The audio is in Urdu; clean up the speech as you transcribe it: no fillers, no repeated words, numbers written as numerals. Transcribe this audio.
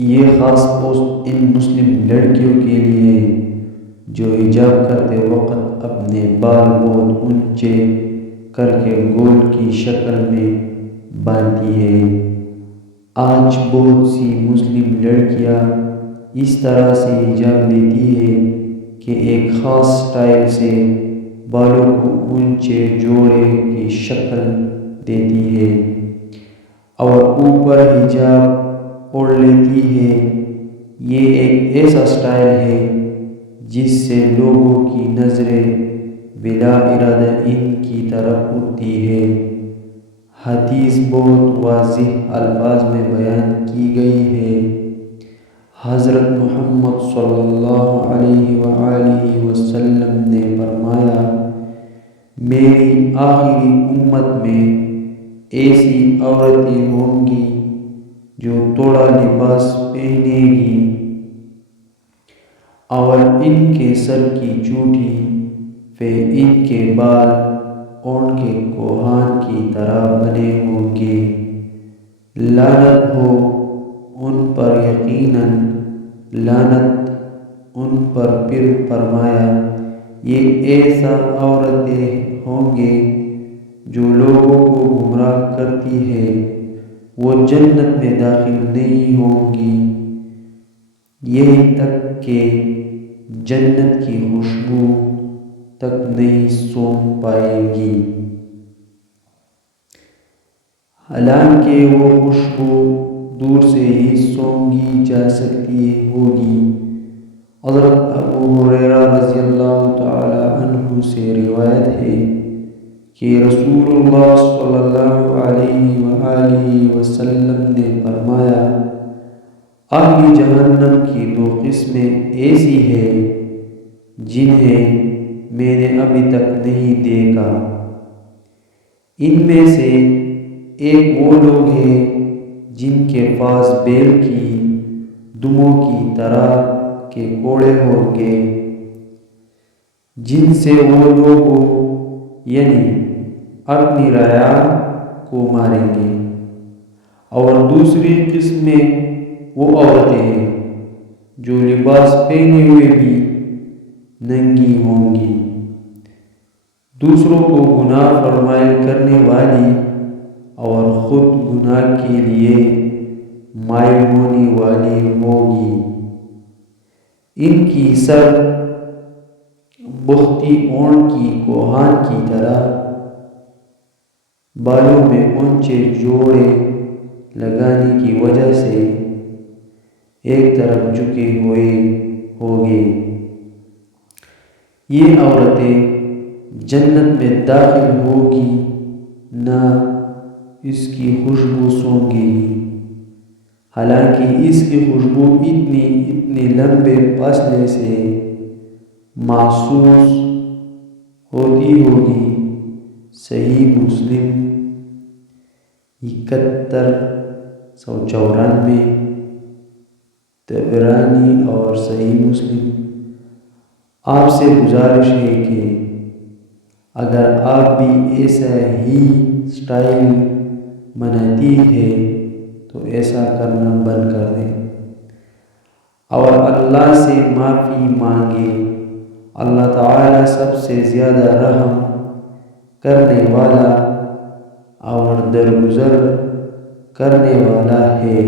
یہ خاص پوسٹ ان مسلم لڑکیوں کے لیے ہے جو حجاب کرتے وقت اپنے بال بہت اونچے کر کے گول کی شکل میں باندھتی ہے۔ آج بہت سی مسلم لڑکیاں اس طرح سے حجاب لیتی ہیں کہ ایک خاص سٹائل سے بالوں کو اونچے جوڑے کی شکل دیتی ہے اور اوپر حجاب اوڑھ لیتی ہے۔ یہ ایک ایسا سٹائل ہے جس سے لوگوں کی نظریں بلا ارادہ ان کی طرف اٹھتی ہے۔ حدیث بہت واضح الفاظ میں بیان کی گئی ہے۔ حضرت محمد صلی اللہ علیہ وآلہ وسلم نے فرمایا، میری آخری امت میں ایسی عورتیں ہوں گی جو تھوڑا لباس پہنے گی اور ان کے سر کی چوٹی پہ ان کے بال اونٹ کے کوہان کی طرح بنے ہوں گے۔ لعنت ہو ان پر، یقیناً لعنت ان پر۔ پھر فرمایا، یہ ایسا عورتیں ہوں گے جو لوگوں کو گمراہ کرتی ہے، وہ جنت میں داخل نہیں ہوں گی یہیں تک کہ جنت کی خوشبو تک نہیں سونگھ پائیں گی، حالانکہ وہ خوشبو دور سے ہی سونگھی جا سکتی ہوگی۔ حضرت ابو ہریرہ رضی اللہ تعالی عنہ سے روایت ہے کہ رسول اللہ صلی اللہ علیہ وآلہ وسلم نے فرمایا، اہل جہنم کی دو قسمیں ایسی ہیں جنہیں میں نے ابھی تک نہیں دیکھا۔ ان میں سے ایک وہ لوگ ہیں جن کے پاس بیل کی دموں کی طرح کے کوڑے ہوں گے، جن سے وہ لوگوں یعنی اپنی رعایا کو ماریں گے، اور دوسری قسم میں وہ عورتیں ہیں جو لباس پہنے ہوئے بھی ننگی ہوں گی، دوسروں کو گناہ فرمائش کرنے والی اور خود گناہ کے لیے مائل ہونے والی ہوگی۔ ان کی سر بختی اونٹ کی کوہان کی طرح بالوں میں اونچے جوڑے لگانے کی وجہ سے ایک طرف جھکے ہوئے ہوں گے۔ یہ عورتیں جنت میں داخل ہوگی نہ اس کی خوشبو سونگھے گی، حالانکہ اس کی خوشبو اتنے لمبے فاصلے سے محسوس ہوتی ہوگی۔ صحیح مسلم 7194، طبرانی اور صحیح مسلم۔ آپ سے گزارش ہے کہ اگر آپ بھی ایسا ہی سٹائل بناتی ہے تو ایسا کرنا بند کر دیں اور اللہ سے معافی مانگے۔ اللہ تعالیٰ سب سے زیادہ رحم کرنے والا اور درگزر کرنے والا ہے۔